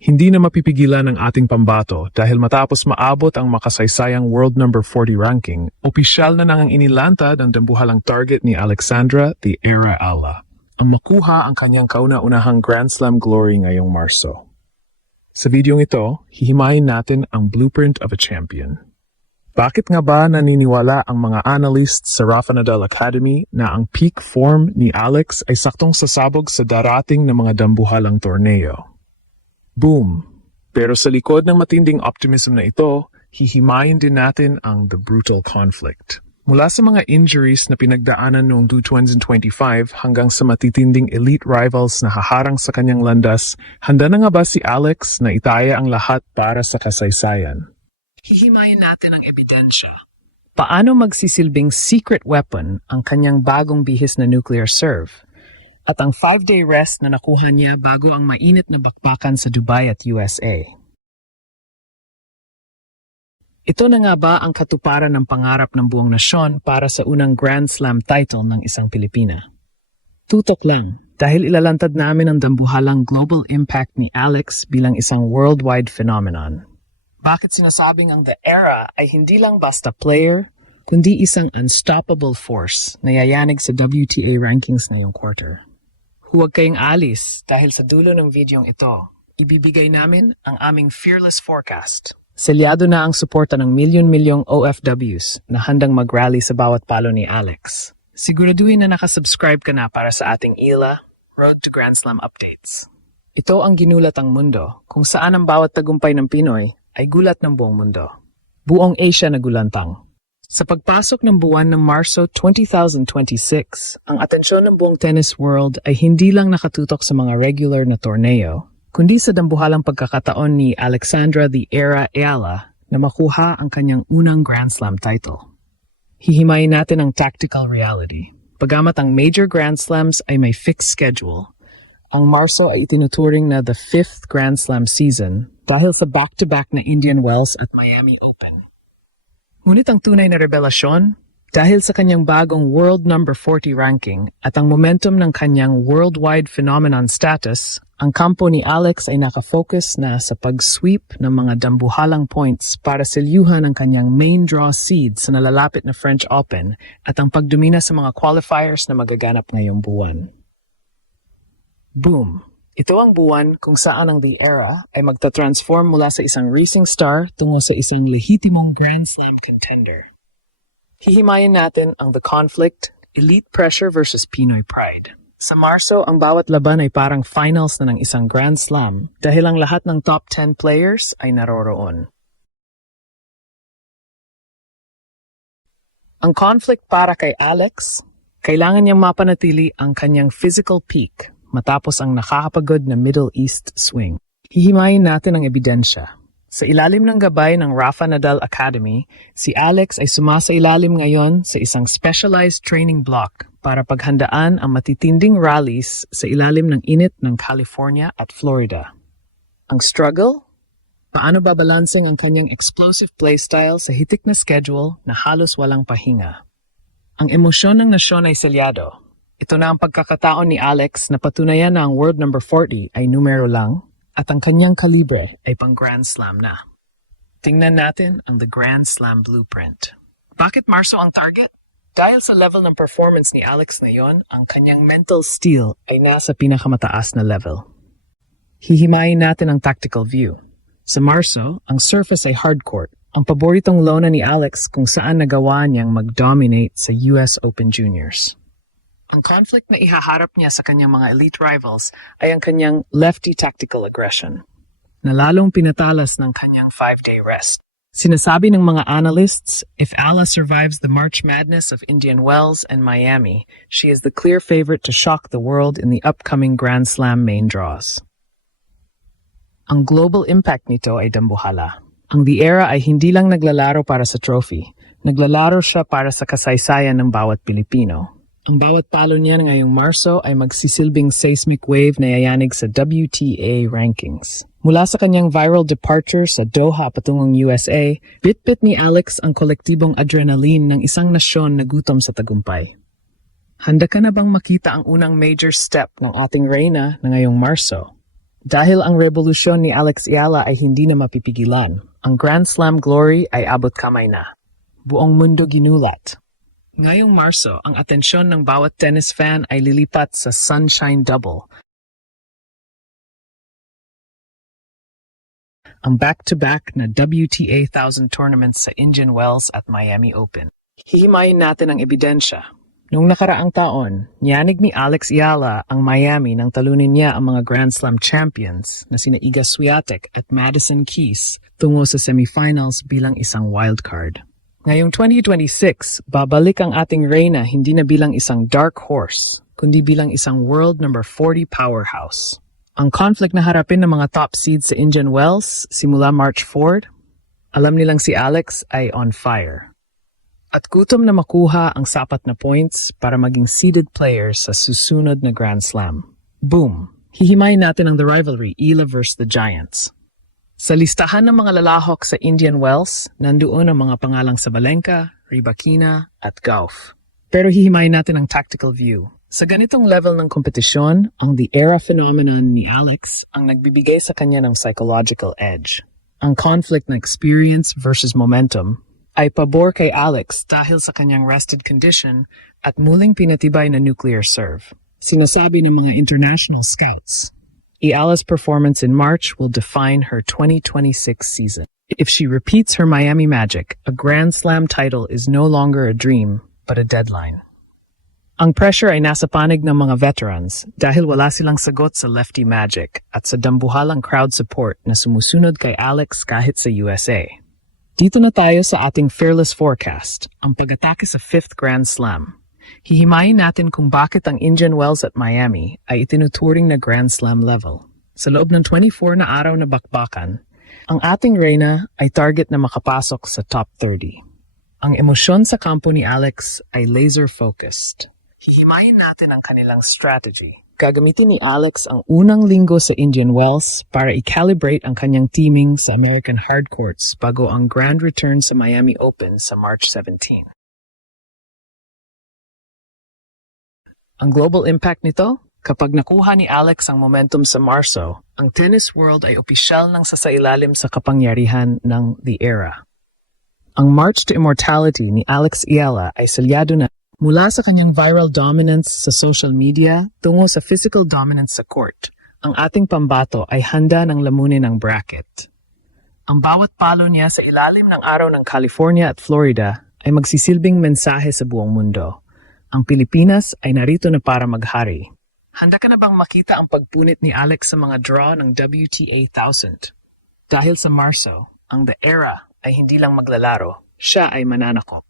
Hindi na mapipigilan ang ating pambato dahil matapos maabot ang makasaysayang world number 40 ranking, opisyal na nang inilantad ang dambuhalang target ni Alexandra the Era Alla, ang makuha ang kanyang kauna-unahang Grand Slam glory ngayong Marso. Sa videong ito, hihimayin natin ang blueprint of a champion. Bakit nga ba naniniwala ang mga analysts sa Rafa Nadal Academy na ang peak form ni Alex ay saktong sasabog sa darating na mga dambuhalang torneo? Boom! Pero sa likod ng matinding optimism na ito, hihimayin din natin ang the brutal conflict. Mula sa mga injuries na pinagdaanan noong 2025 hanggang sa matitinding elite rivals na haharang sa kanyang landas, handa na nga ba si Alex na itaya ang lahat para sa kasaysayan? Hihimayin natin ang ebidensya. Paano magsisilbing secret weapon ang kanyang bagong bihis na nuclear serve? At ang 5-day rest na nakuha niya bago ang mainit na bakbakan sa Dubai at USA. Ito na nga ba ang katuparan ng pangarap ng buong nasyon para sa unang Grand Slam title ng isang Pilipina? Tutok lang, dahil ilalantad namin ang dambuhalang global impact ni Alex bilang isang worldwide phenomenon. Bakit sinasabing ang The Era ay hindi lang basta player, kundi isang unstoppable force na yayanig sa WTA rankings ngayong quarter? Huwag kayong alis dahil sa dulo ng videong ito, ibibigay namin ang aming fearless forecast. Selyado na ang suporta ng milyon-milyong OFWs na handang mag-rally sa bawat palo ni Alex. Siguraduhin na nakasubscribe ka na para sa ating ILA Road to Grand Slam updates. Ito ang ginulat ang mundo kung saan ang bawat tagumpay ng Pinoy ay gulat ng buong mundo. Buong Asia na gulantang. Sa pagpasok ng buwan ng Marso 2026, ang atensyon ng buong tennis world ay hindi lang nakatutok sa mga regular na torneo, kundi sa dambuhalang pagkakataon ni Alexandra the Era Alla na makuha ang kanyang unang Grand Slam title. Hihimayin natin ang tactical reality. Pagamat ang major Grand Slams ay may fixed schedule, ang Marso ay itinuturing na the 5th Grand Slam season dahil sa back-to-back na Indian Wells at Miami Open. Ngunit ang tunay na revelasyon, dahil sa kanyang bagong world number 40 ranking at ang momentum ng kanyang worldwide phenomenon status, ang kampo ni Alex ay nakafocus na sa pag-sweep ng mga dambuhalang points para selyuhan ang kanyang main draw seed sa nalalapit na French Open at ang pagdomina sa mga qualifiers na magaganap ngayong buwan. Boom! Ito ang buwan kung saan ang The Era ay magta-transform mula sa isang racing star tungo sa isang lehitimong Grand Slam contender. Hihimayin natin ang The Conflict, Elite Pressure versus Pinoy Pride. Sa Marso, ang bawat laban ay parang finals na ng isang Grand Slam dahil ang lahat ng top 10 players ay naroroon. Ang conflict para kay Alex, kailangan niyang mapanatili ang kanyang physical peak matapos ang nakakapagod na Middle East swing. Hihimayin natin ang ebidensya. Sa ilalim ng gabay ng Rafa Nadal Academy, si Alex ay sumasailalim ngayon sa isang specialized training block para paghandaan ang matitinding rallies sa ilalim ng init ng California at Florida. Ang struggle? Paano babalancing ang kanyang explosive playstyle sa hitik na schedule na halos walang pahinga? Ang emosyon ng nasyon ay selyado. Ito na ang pagkakataon ni Alex na patunayan na ang world number 40 ay numero lang at ang kanyang kalibre ay pang Grand Slam na. Tingnan natin ang The Grand Slam Blueprint. Bakit Marso ang target? Dahil sa level ng performance ni Alex ngayon, ang kanyang mental steel ay nasa pinakamataas na level. Hihimayin natin ang tactical view. Sa Marso, ang surface ay hardcourt, ang paboritong lona ni Alex kung saan nagawa niyang mag-dominate sa US Open Juniors. Ang conflict na ihaharap niya sa kanyang mga elite rivals ay ang kanyang lefty tactical aggression, na lalong pinatalas ng kanyang 5-day rest. Sinasabi ng mga analysts, if Alla survives the March Madness of Indian Wells and Miami, she is the clear favorite to shock the world in the upcoming Grand Slam main draws. Ang global impact nito ay dambuhala. Ang The Era ay hindi lang naglalaro para sa trophy, naglalaro siya para sa kasaysayan ng bawat Pilipino. Ang bawat palo niya ngayong Marso ay magsisilbing seismic wave na yayanig sa WTA rankings. Mula sa kanyang viral departure sa Doha patungong USA, bit-bit ni Alex ang kolektibong adrenaline ng isang nasyon na gutom sa tagumpay. Handa ka na bang makita ang unang major step ng ating reyna na ngayong Marso? Dahil ang revolusyon ni Alex Ayala ay hindi na mapipigilan, ang Grand Slam glory ay abot kamay na. Buong mundo ginulat. Ngayong Marso, ang atensyon ng bawat tennis fan ay lilipat sa Sunshine Double, ang back-to-back na WTA 1000 tournaments sa Indian Wells at Miami Open. Hihimayin natin ang ebidensya. Noong nakaraang taon, niyanig ni Alex Ayala ang Miami nang talunin niya ang mga Grand Slam champions na sina Iga Swiatek at Madison Keys tungo sa semifinals bilang isang wildcard. Ngayong 2026, babalik ang ating reyna hindi na bilang isang dark horse, kundi bilang isang world number 40 powerhouse. Ang conflict na harapin ng mga top seeds sa Indian Wells simula March 4, alam nilang si Alex ay on fire. At gutom na makuha ang sapat na points para maging seeded players sa susunod na Grand Slam. Boom! Hihimayin natin ang the rivalry, Ila vs. the Giants. Sa listahan ng mga lalahok sa Indian Wells, nandoon ang mga pangalang Sabalenka, Rybakina, at Gauff. Pero hihimayin natin ang tactical view. Sa ganitong level ng kompetisyon, ang the era phenomenon ni Alex ang nagbibigay sa kanya ng psychological edge. Ang conflict na experience versus momentum ay pabor kay Alex dahil sa kanyang rested condition at muling pinatibay na nuclear serve. Sinasabi ng mga international scouts, Ayala's performance in March will define her 2026 season. If she repeats her Miami magic, a Grand Slam title is no longer a dream, but a deadline. Ang pressure ay nasa panig ng mga veterans dahil wala silang sagot sa lefty magic at sa dambuhalang crowd support na sumusunod kay Alex kahit sa USA. Dito na tayo sa ating fearless forecast, ang pag-atake sa 5th Grand Slam. Hihimayin natin kung bakit ang Indian Wells at Miami ay itinuturing na Grand Slam level. Sa loob ng 24 na araw na bakbakan, ang ating reyna ay target na makapasok sa top 30. Ang emosyon sa kampo ni Alex ay laser-focused. Hihimayin natin ang kanilang strategy. Gagamitin ni Alex ang unang linggo sa Indian Wells para i-calibrate ang kanyang teaming sa American hard courts bago ang grand return sa Miami Open sa March 17. Ang global impact nito? Kapag nakuha ni Alex ang momentum sa Marso, ang tennis world ay opisyal nang sasailalim sa kapangyarihan ng The Era. Ang March to Immortality ni Alex Ayala ay selyado na mula sa kanyang viral dominance sa social media tungo sa physical dominance sa court. Ang ating pambato ay handa ng lamunin ang bracket. Ang bawat palo niya sa ilalim ng araw ng California at Florida ay magsisilbing mensahe sa buong mundo. Ang Pilipinas ay narito na para maghari. Handa ka na bang makita ang pagpunit ni Alex sa mga draw ng WTA 1000? Dahil sa Marso, ang The Era ay hindi lang maglalaro, siya ay mananako.